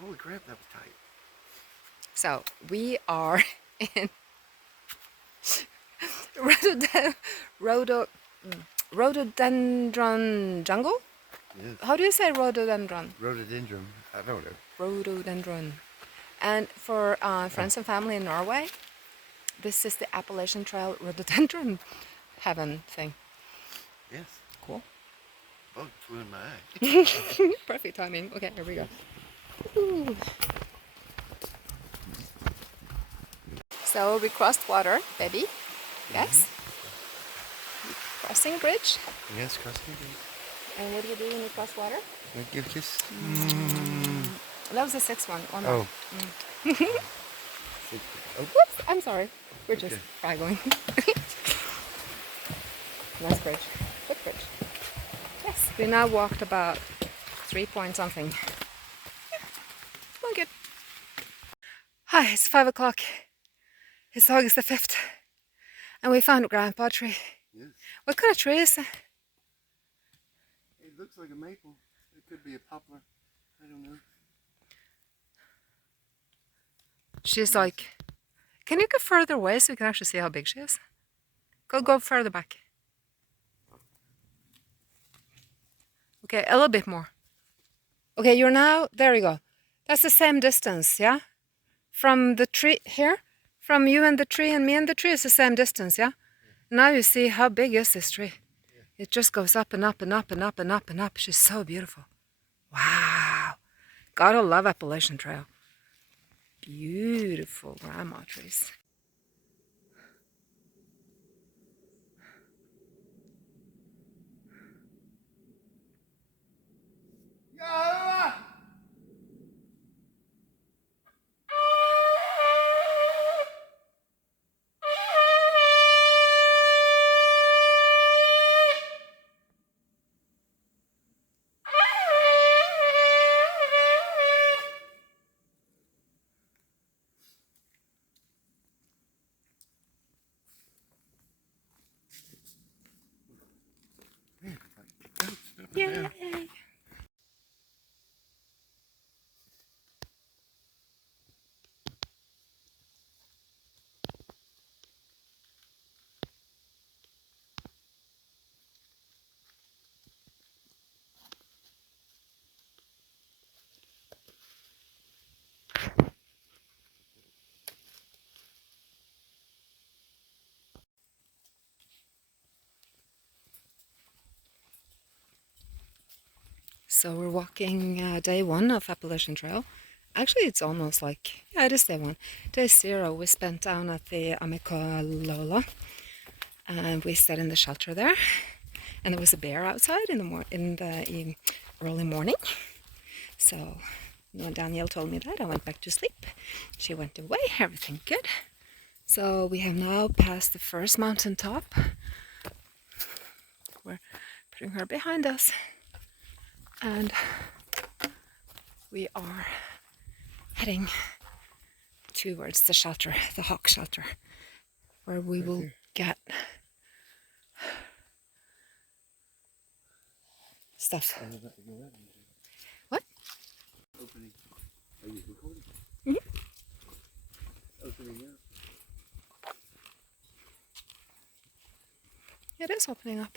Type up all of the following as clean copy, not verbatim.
Holy crap, that was tight. So we are in rhododendron, rhododendron jungle? Yes. How do you say rhododendron? Rhododendron. I don't know. Rhododendron. And for friends and family in Norway, this is the Appalachian Trail rhododendron heaven thing. Yes. Cool. Bug flew in my eye. Perfect timing. Okay, here we go. So we crossed water, baby. Yes. Crossing a bridge. Yes, crossing the bridge. And what do you do when you cross water? Give a kiss. That was the sixth one. One Oh. more. Oh. Whoops, I'm sorry. We're just Okay. fraggling. Nice bridge. Good bridge. Yes, we now walked about 3 point something. Yeah, well, good. Hi, it's 5 o'clock. It's August the 5th. And we found a grandpa tree. Yes. What kind of tree is it? It looks like a maple. It could be a poplar. I don't know. She's like, can you go further away so we can actually see how big she is? Go further back. Okay, a little bit more. Okay, you're now, there you go. That's the same distance, yeah? From the tree here, from you and the tree and me and the tree is the same distance, yeah? Now you see how big is this tree. It just goes up and up and up and up and up and up. She's so beautiful. Wow. Gotta love Appalachian Trail. Beautiful grandma trees. Yay! So we're walking day one of Appalachian Trail. Actually, it's almost like, yeah, it is day one. Day 0, we spent down at the Amicalola, and we sat in the shelter there. And there was a bear outside in the early morning. So when Danielle told me that, I went back to sleep. She went away, everything good. So we have now passed the first mountain top. We're putting her behind us. And we are heading towards the shelter, the hawk shelter, where we will get stuff. What? Opening. Are you recording? Opening up. It is opening up.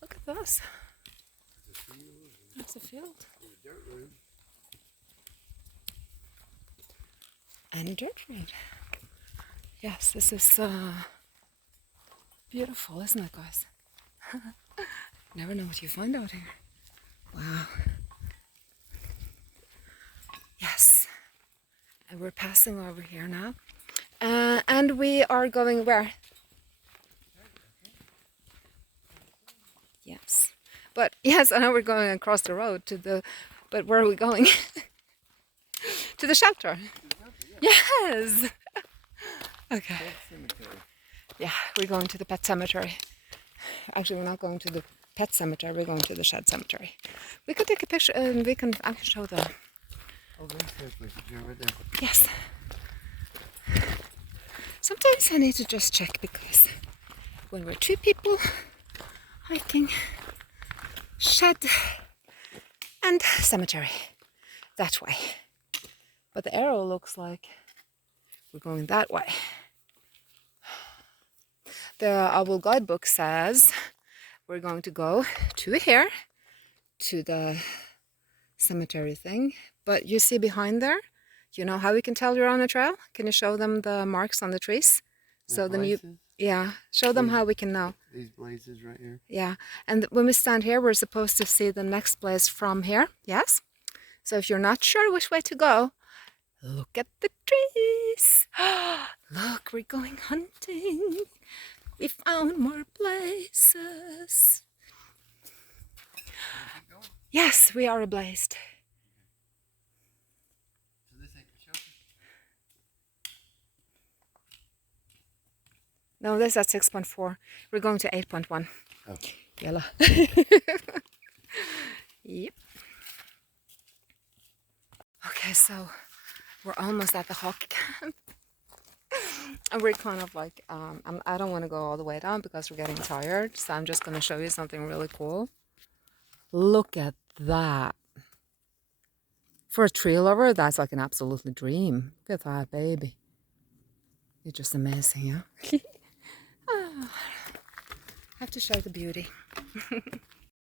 Look at this. That's a field. A dirt road. And a dirt road. Yes, this is beautiful, isn't it, guys? Never know what you find out here. Wow. Yes. And we're passing over here now. And we are going where? Yes. But yes, I know we're going across the road to the, but where are we going? To the shelter. Yes. Okay. Yeah, we're going to the pet cemetery. Actually, we're not going to the pet cemetery, we're going to the shed cemetery. We could take a picture and we can actually show the... Oh, there's a place right there. Yes. Sometimes I need to just check because when we're 2 people hiking, shed and cemetery, that way. But the arrow looks like we're going that way. The our guidebook says we're going to go to here, to the cemetery thing. But you see behind there, you know how we can tell you're on a trail? Can you show them the marks on the trees? So then you, yeah, show them how we can know. These blazes right here. Yeah, and when we stand here, we're supposed to see the next blaze from here. Yes. So if you're not sure which way to go, look at the trees. Look, we're going hunting. We found more blazes. Yes, we are ablazed. So this ain't the shelter? No, this is at 6.4. We're going to 8.1. Oh. Yellow. Yep. Okay, so we're almost at the hawk camp. And we're kind of like, I don't want to go all the way down because we're getting tired. So I'm just going to show you something really cool. Look at that. For a tree lover, that's like an absolute dream. Look at that, baby. It's just amazing, yeah? Oh, I have to show the beauty.